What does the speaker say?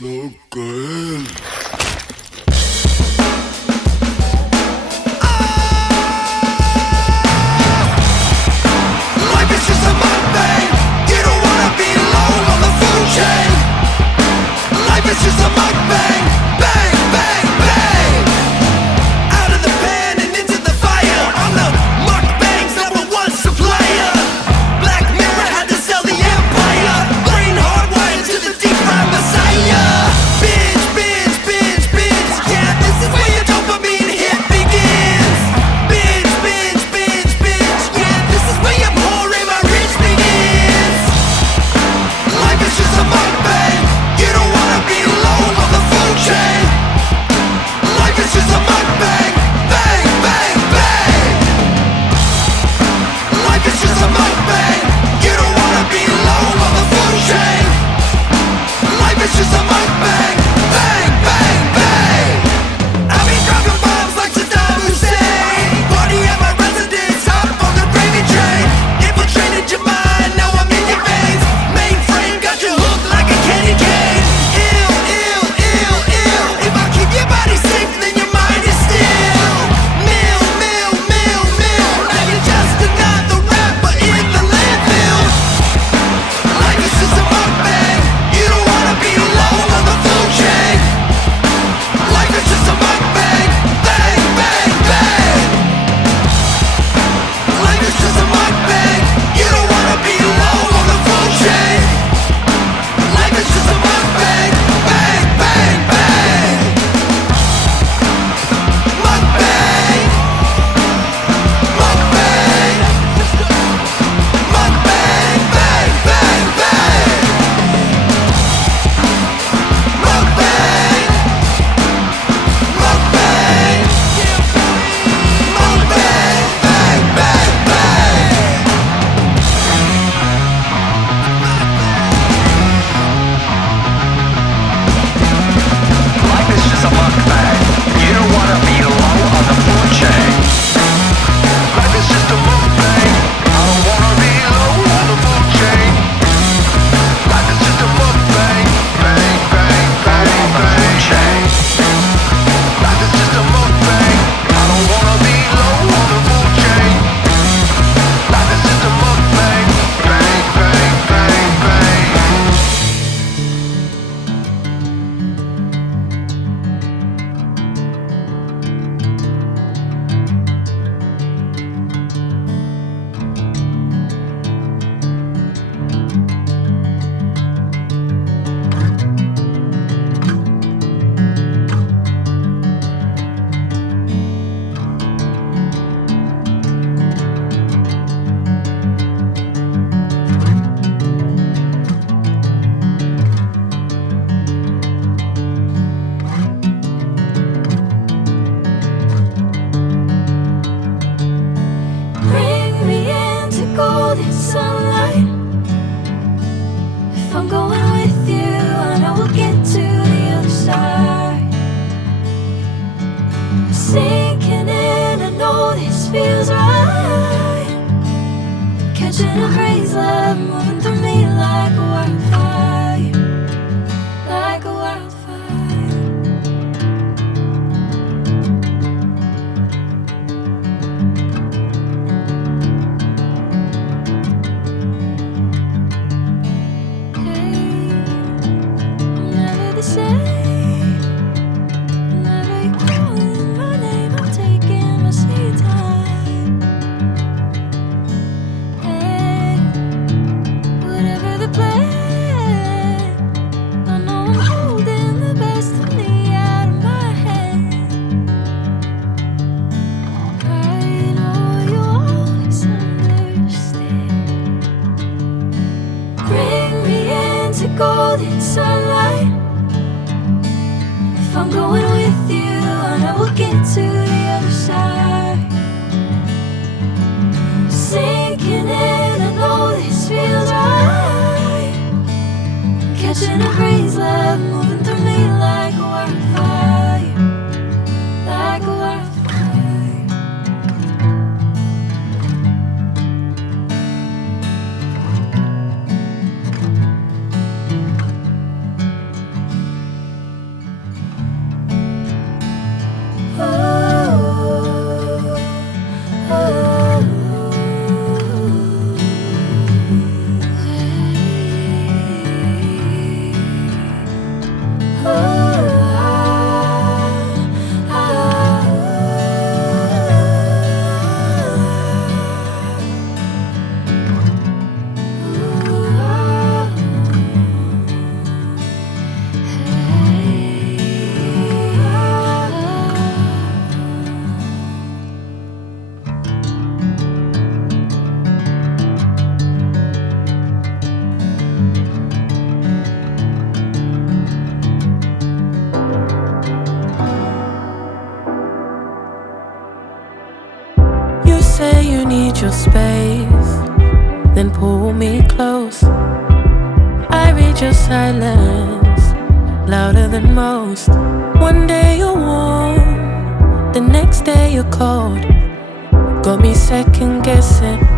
so good. Life is just a mukbang. You don't wanna be alone on the food chain. Life is just a mukbang. Bang, bang, bang. Out of the pan and into the fire. I'm the mukbang's #1 supplier. Black Mirror had to sell the empire. Brain hardwired to the deep fried messiah. Binge, binge, binge, binge. Yeah, this is where your dopamine hit begins. Binge, binge, binge, binge. Yeah, this is where your poor and my rich begins. Life is just a mukbang. You don't wanna be alone on the food chain. Life is just a mukbang. Bang, bang, bang. Life is just a mukbang. You don't wanna be alone on the food chain. Life is just a mukbang. Bang, bang, bang. I'll be dropping bombs like Saddam Hussein. Party at my residence, hop on the gravy train. Infiltrated your mind, now I'm in your veins. Mainframe got you hooked like a candy cane. Ill, ill, ill, ill. If I keep your body sick, then your mind is still. Mill, mill, mill, mill. Now you're just another rapper in the landfill. Life is just a mukbang. You don't wanna be alone on the food chain. Life is just a mukbang. Bang, bang, bang. Life is just a mukbang. You don't wanna be alone on the food chain. Life is just a mukbang. Bang, bang, bang. Mukbang. Mukbang. Mukbang. Bang, bang, bang. Mukbang. Mukbang. Mukbang. Bang, bang, bang. Life is just a mukbang. You don't wanna be low on the food chain. Life is just a mukbang. I don't wanna be low on the food chain. Life is just a mukbang. Bang, bang, bang, bang. Chain. Life is just a mukbang. I don't wanna be low on the food chain. Life is just a mukbang. Bang, bang, bang, bang. Bring me into golden sunlight. If I'm going with you, I know we'll get to the other side. Sinking in, I know this feels right. Catching a breeze, love moving through me like a wildfire, like a wildfire. I'm never the same. Whenever you're calling my name, I'm taking my sweet time. Hey, whatever the plan, I know I'm holding the best of me out of my hand. I know you always understand. Bring me into golden sunlight. If I'm going with you, I know we'll get to the other side. Sinking in, I know this feels right. Catching a breeze, love moving through me like a wildfire, like a wildfire. little space, then pull me close. I read your silence, louder than most. One day you're warm, the next day you're cold. Got me second guessing